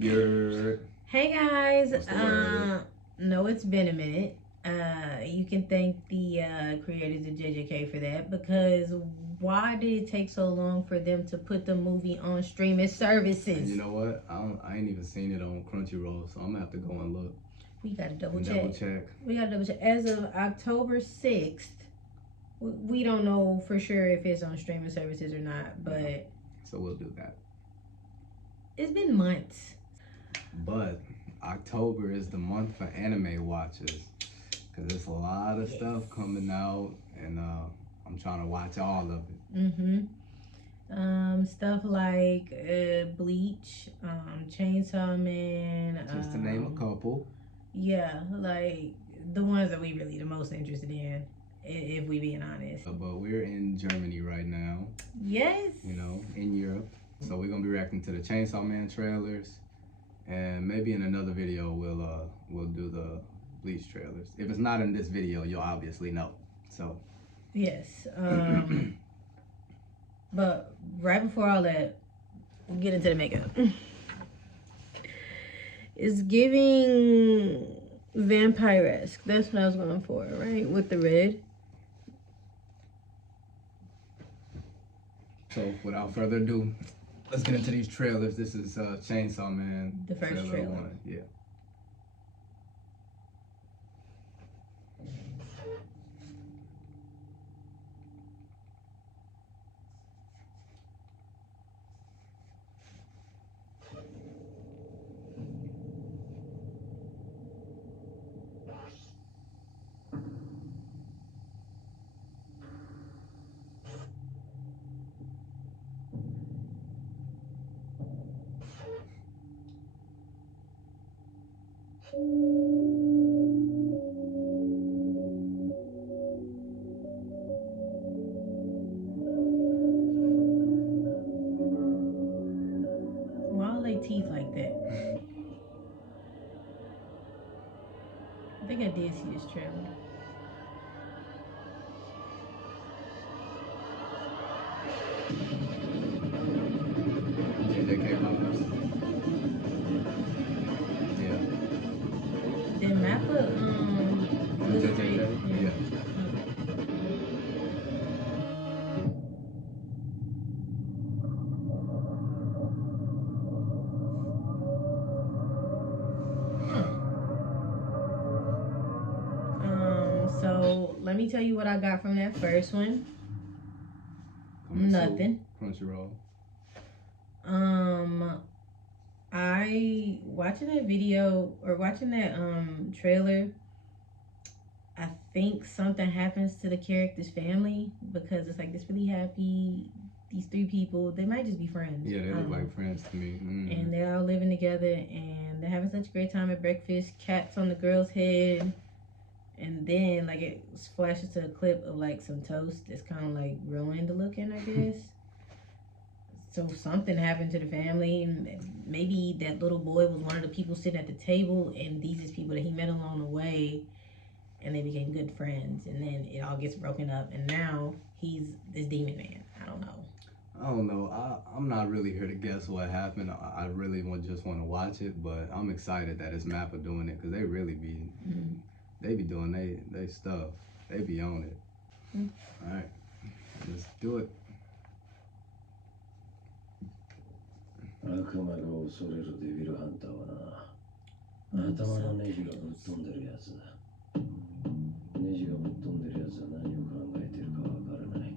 You're. Hey guys. What's the word? No, it's been a minute. You can thank the creators of JJK for that, because why did it take so long for them to put the movie on streaming And services? you know what? I ain't even seen it on Crunchyroll, so I'm gonna have to go and look We gotta double and check. double check. We gotta double check. As of October 6th, we don't know for sure if it's on streaming services or not, but Yeah. So we'll do that. it's been months. But October is the month for anime watchers, cause there's a lot of stuff coming out, and I'm trying to watch all of it. Stuff like Bleach, Chainsaw Man. Just to name a couple. Yeah, like the ones that we really the most interested in, if we being honest. But we're in Germany right now. Yes. You know, in Europe. So we're gonna be reacting to the Chainsaw Man trailers, and maybe in another video we'll do the Bleach trailers. If it's not in this video, you'll obviously know. So yes. But right before all that, we'll get into the makeup. It's giving vampire-esque. That's what I was going for, right? With the red. So without further ado, let's get into these trailers. This is Chainsaw Man. The first trailer. 1. Yeah. Why are they teeth like that? I think I did see this trailer. JJK vibes. Yeah. Did Mappa JJK? Yeah. So let me tell you what I got from that first one. Nothing. Crunchyroll. I watching that video or watching that trailer, I think something happens to the character's family, because it's like this really happy, these three people, they might just be friends. Yeah, they look like friends to me. And they're all living together and they're having such a great time at breakfast. Cats on the girl's head. And then like it flashes to a clip of like some toast that's kind of like ruined looking, I guess. So something happened to the family. Maybe that little boy was one of the people sitting at the table, and these is people that he met along the way, and they became good friends. And then it all gets broken up, and now he's this demon man. I don't know. I'm not really here to guess what happened. I really just want to watch it, but I'm excited that it's Mappa doing it, because they really be they be doing they stuff. They be on it. All right, let's do it. 悪魔が恐れるデビルハンターはな、頭のネジがぶっ飛んでるやつだ。ネジがぶっ飛んでるやつは何を考えてるかわからない。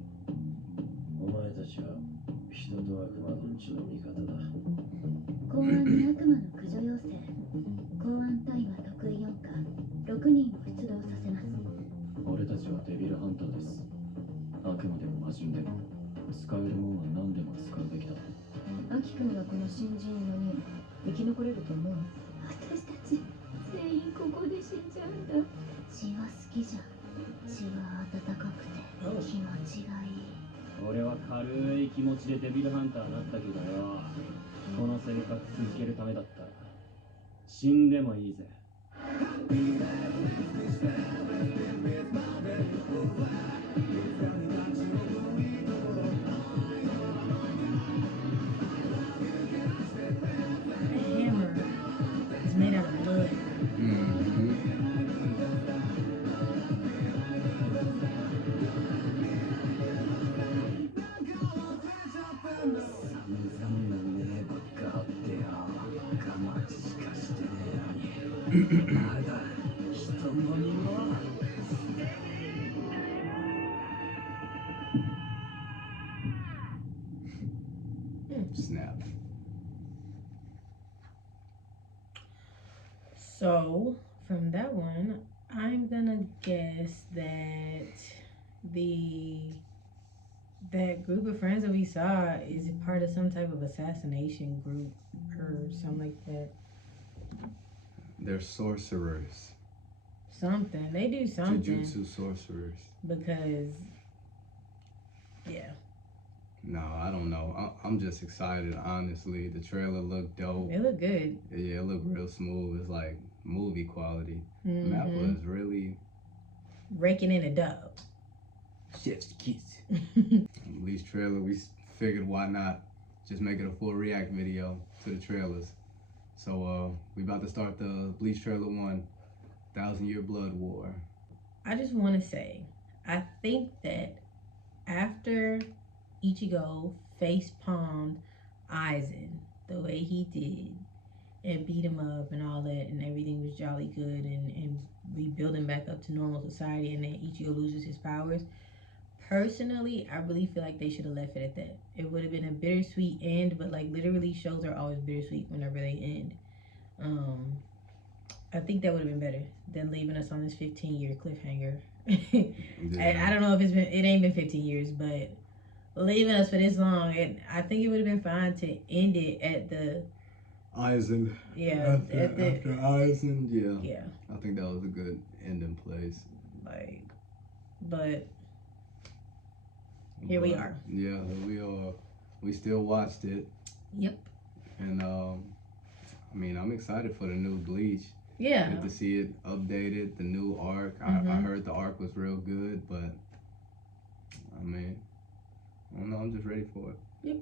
お前たちは人と悪魔どっちの味方だ。公安に悪魔の駆除要請。公安対話得意4課6人を出動させます。俺たちはデビルハンターです。悪魔でも魔人でも使えるもんは何でも使うべきだ。アキ君はこの新人4人生き残れると思う？私たち全員ここで死んじゃうんだ。血は好きじゃん。血は温かくて気持ちがいい。俺は軽い気持ちでデビルハンターになったけどよ、この生活続けるためだったら死んでもいいぜ。Hammer. Snap. So from that one, I'm gonna guess that the that group of friends that we saw is part of some type of assassination group or something like that. They're sorcerers. Something they do something Jujutsu sorcerers. because yeah, No, I don't know. I'm just excited, honestly. The trailer looked dope. it looked good. Yeah, it looked real smooth. It's like movie quality. Mm-hmm. Mappa is really Raking in a dub. chef's kiss. Bleach trailer, we figured why not just make it a full react video to the trailers. So we about to start the Bleach trailer 1,000-Year Blood War. I just want to say, I think that after Ichigo face palmed Aizen the way he did and beat him up and all that, and everything was jolly good, and we build him back up to normal society, and then Ichigo loses his powers. Personally, I really feel like they should have left it at that. It would have been a bittersweet end, but like literally, shows are always bittersweet whenever they end. I think that would have been better than leaving us on this 15-year cliffhanger. I don't know if it ain't been 15 years, but leaving us for this long, I think it would have been fine to end it at the Aizen. yeah After Aizen, yeah. I think that was a good ending place. Like, but here we are. Yeah, here we are. We still watched it. Yep. And I mean, I'm excited for the new Bleach. Yeah. Good to see it updated, the new arc. I heard the arc was real good, but I mean, I don't know, I'm just ready for it. Yep.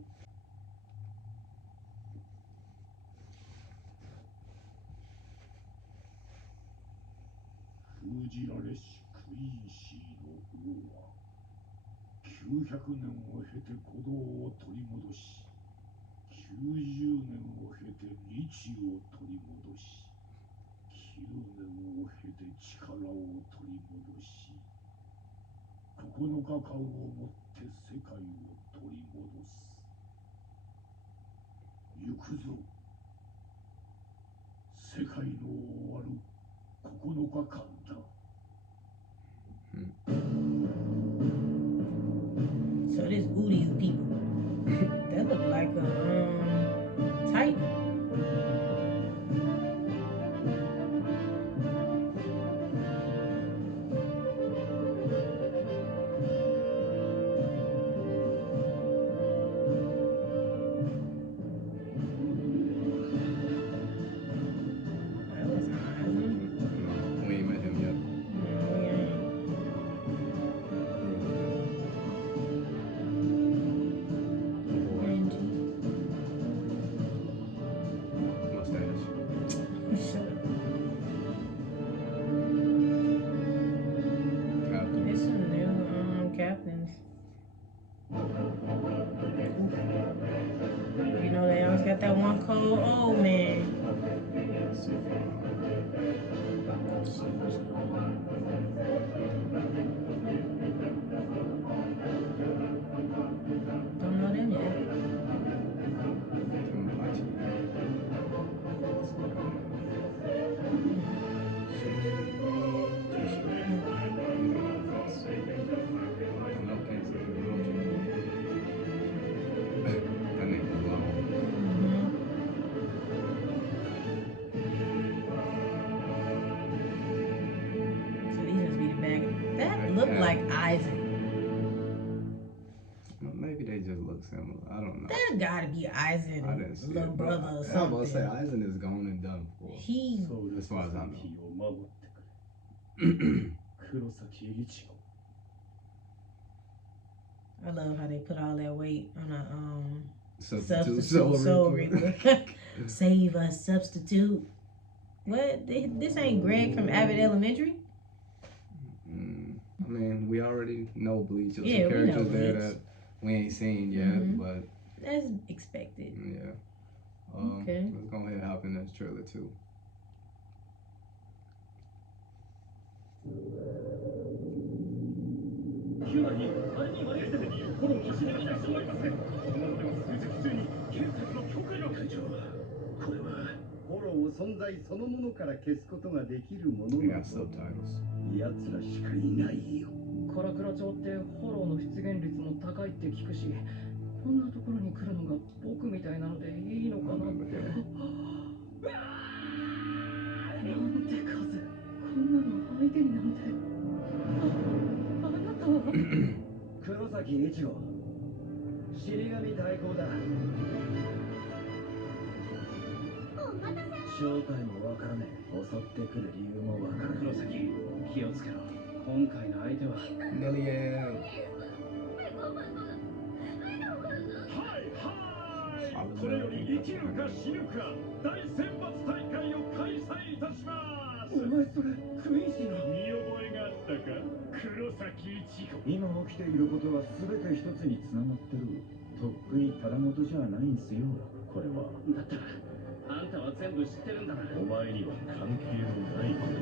So this Udi's people, that look like a Titan. That wasn't Aizen. We ain't met him yet. No, we ain't. Benji. Mustache. Shut up. Captain. There's some new captains. You know they always got that one cold old man. Don't know them yet. So these must be the bag. That looked like Isaac. Maybe they just look similar. I don't know. That gotta be Isaac, I didn't see little it, brother or I'm something. about to say Aizen is gone and done for. He As far as I know. I love how they put all that weight on a Substitute soul reaper. Save us, substitute. What? This ain't Greg from Abbott Elementary? I mean, we already know Bleach. There's Yeah, some we know characters there Bleach. that we ain't seen yet, but That's expected. yeah. Okay. Let's go ahead and hop in this trailer too. 会長、これはフォローを存在そのものから消すことができるもの They の got subtitles. 奴らしかいないよ。唐倉町ってフォローの出現率も高いって聞くし、こんなところに来るのが僕みたいなのでいいのかなって。なんて数、こんなの相手になんて。あなたは黒崎一護、死神対抗だ。正体もわからねえ。襲ってくる理由もわからない。黒崎、気をつけろ。今回の相手は Million. これより生きるか死ぬか大選抜大会を開催いたします。お前それクイーンの見覚えがあったか、黒崎一護。今起きていることは全て一つにつながってる。とっくにただごとじゃないんすよ。これはだったらあんたは全部知ってるんだな。お前には関係のないことだ。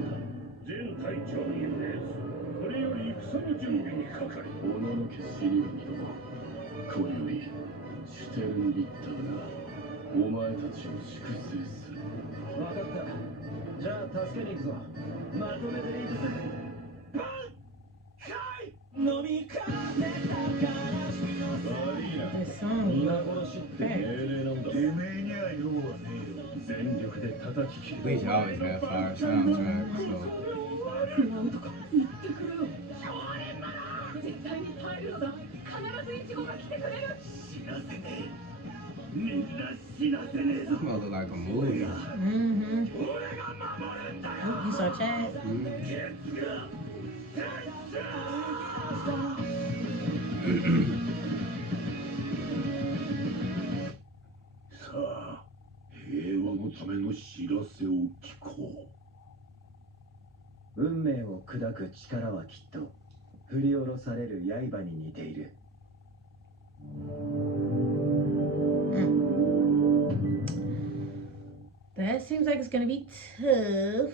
前隊長に命ず、これより戦の準備にかかり。おののけ死神ども、これよりシュテルンリッターがお前たちを粛清する。分かった。じゃあ助けに行くぞ。まとめて行くぜ。バンカイ飲みかけたからしの悪いな。 That song 皆 was 殺しって back. 命令なんだ。てめえには用はねえよ。全力で叩き切る。 Bleach always had fire soundtrack, so なんとか言ってくれよ。絶対に耐えるのだ。必ずイチゴが来てくれる。死なせねえ。みんな死なせねえぞ。 this mother look like a movie. Mm-hmm. 俺が守るんだよ。 Oh, you saw Chad? Mhm. さあ、平和のための知らせを聞こう。運命を砕く力はきっと振り下ろされる刃に似ている。 That seems like it's gonna be tough.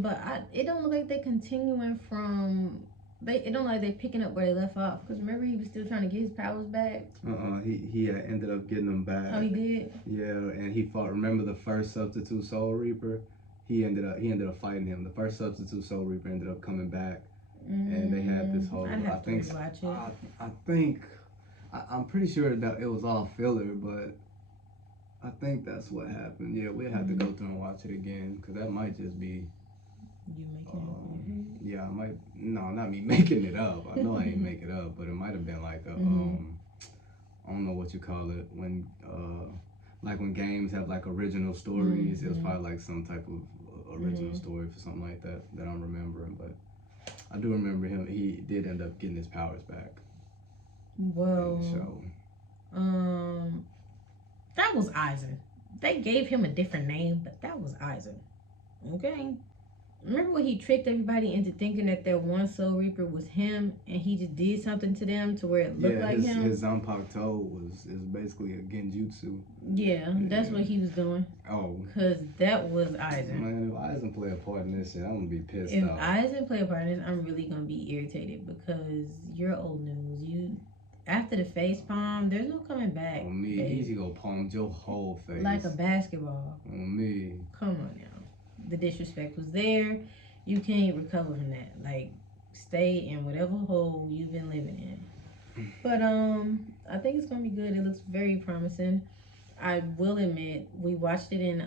But it don't look like they continuing from. It don't look like they picking up where they left off. Cause remember he was still trying to get his powers back. He ended up getting them back. Oh, he did. Yeah, and he fought. Remember the first substitute Soul Reaper? He ended up fighting him. The first substitute Soul Reaper ended up coming back, and they had this whole. I'd have to rewatch it. I think I'm pretty sure that it was all filler, but I think that's what happened. Yeah, we'll have to go through and watch it again because that might just be. You making it? Yeah, I might. No, not me making it up. I know I ain't make it up, but it might have been like a. I don't know what you call it when like when games have like original stories. It was probably like some type of original story for something like that that I'm remembering. But I do remember him. He did end up getting his powers back. Well, In the show. that was Aizen. They gave him a different name, but that was Aizen. Okay. Remember when he tricked everybody into thinking that that one Soul Reaper was him, and he just did something to them to where it looked like him? His Zanpakuto is basically a genjutsu. Yeah, that's what he was doing. Oh. Cause that was Aizen. Man, if Aizen play a part in this shit, I'm gonna be pissed If off. Aizen play a part in this, I'm really gonna be irritated because you're old news. You after the face palm, there's no coming back. On me, babe. easy go palm your whole face. Like a basketball. On me. Come on now. The disrespect was there. You can't recover from that. Like, stay in whatever hole you've been living in. But I think it's gonna be good. It looks very promising. I will admit we watched it in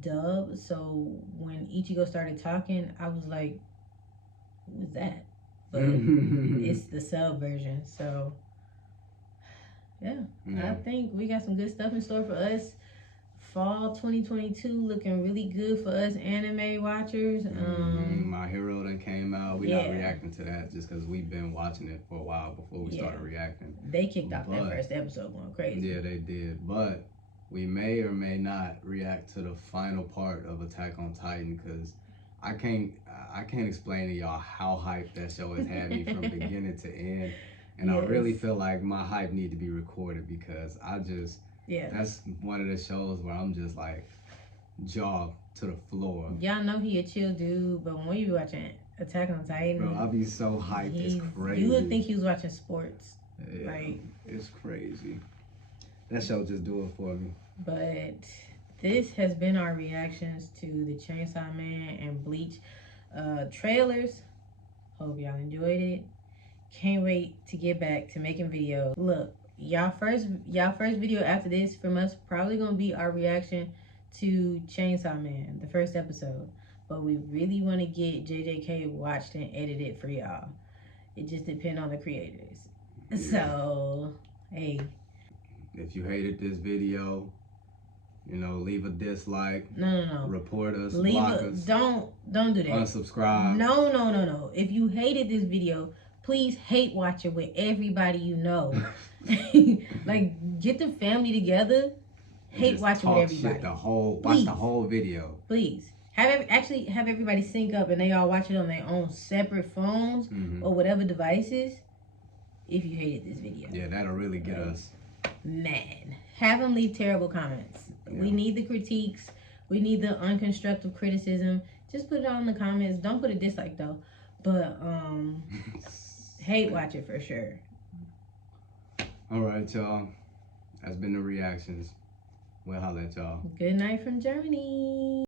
dub, so when Ichigo started talking, I was like, "Who is that?" But it's the sub version, so yeah. I think we got some good stuff in store for us. Fall 2022 looking really good for us anime watchers. My Hero done came out. We not reacting to that just because we've been watching it for a while before we started reacting. They kicked off that first episode going crazy. Yeah, they did. But we may or may not react to the final part of Attack on Titan because I can't explain to y'all how hyped that show has had me from beginning to end. And I really feel like my hype need to be recorded because that's one of the shows where I'm just like jaw to the floor. Y'all know he a chill dude, but when you watching Attack on Titan, bro, I be so hyped, it's crazy. You would think he was watching sports. Yeah, Like, it's crazy. That show just do it for me. but this has been our reactions to the Chainsaw Man and Bleach trailers. Hope y'all enjoyed it. Can't wait to get back to making videos. Look, y'all first video after this from us probably gonna be our reaction to Chainsaw Man, the first episode. But we really want to get JJK watched and edited for y'all. It just depends on the creators. Yeah. So, hey. If you hated this video, you know, leave a dislike. No. Report us. Block us. Don't do that. Unsubscribe. No. If you hated this video, please hate watch it with everybody you know. Like, get the family together. Hate watch it with everybody. Watch the whole video. Please. Have everybody sync up and they all watch it on their own separate phones or whatever devices. If you hated this video. Yeah, that'll really get us mad. Have them leave terrible comments. Yeah. We need the critiques. We need the unconstructive criticism. Just put it all in the comments. Don't put a dislike though. But hate watch it for sure. All right, y'all. That's been the reactions. We'll holla at y'all. Good night from Germany.